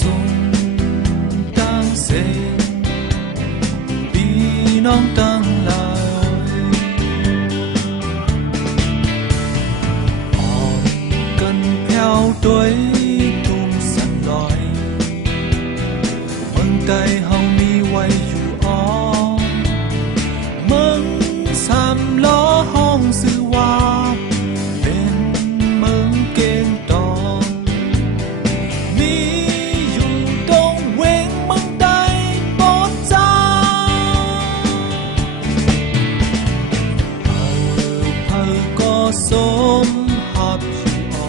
ส่งตั้งเสพี่น้องตั้งหลายออกกันแผ่วด้วยทุ่งสันลอยเมืองใดเฮามีไว้อยู่อ้อเมืองสามล้อห้องสื่อว่าเป็นเมืองเก่งตองมีอยู่ตรงเวงเมืองใดบ่จ้าเพิ่นก็สมหับอยู่อ้อ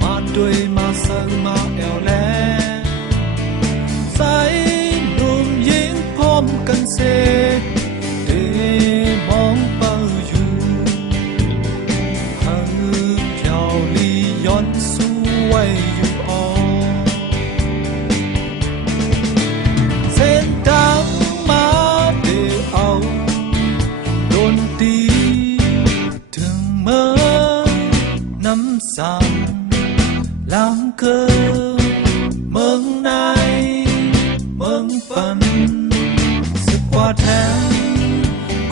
มาด้วยมาเสิร์มาแอวแลใส่หนุ่มหญิงพร้อมกันเสเดมองเป้าอยู่เฮาเพียวลีย้อนสู้ไว้อยู่อ้อเส้นทางมาเดเอาดนตรีถึงเมืองน้ำสังหลังเกิดเมืองในเมืองปันสึกว่าแทน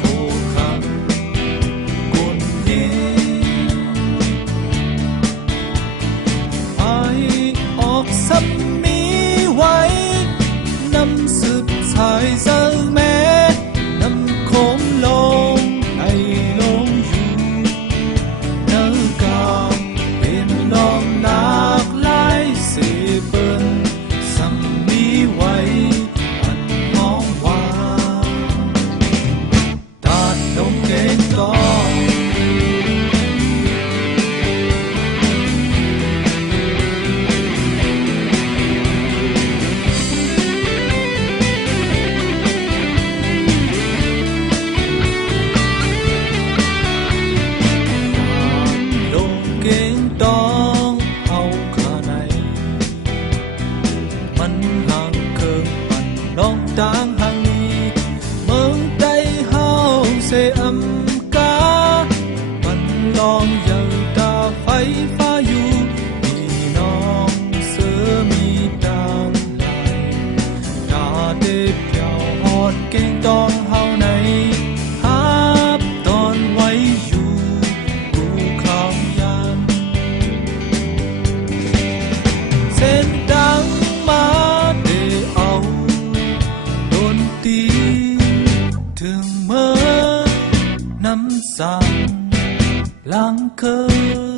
คู่ขังกุนยีไอออกสับมีไว้นำสืบสายเจ้าแม่นำโคมลงให้ลงอยู่เนื้อกามเป็นลองหลากหลายเสเปิ้นสัมมีไว้อันมองว่าตาดลงเก่งตองลงเก่งตองเอาขาในมันห่างเคิงปั่นน้องต่างห่างนี้เมืองใดเฮาเสอำกาปั่นลองอย่างตาไฟฟ้าอยู่พี่น้องเสือมีต่างหลายตาเด็บเพียวหอดเก่งตองเฮาในฮับตอนไว้อยู่กูข้างยันเส้นดังมาเดเอาดนตรีถึงเมื่อน้ำสังหลังเกิด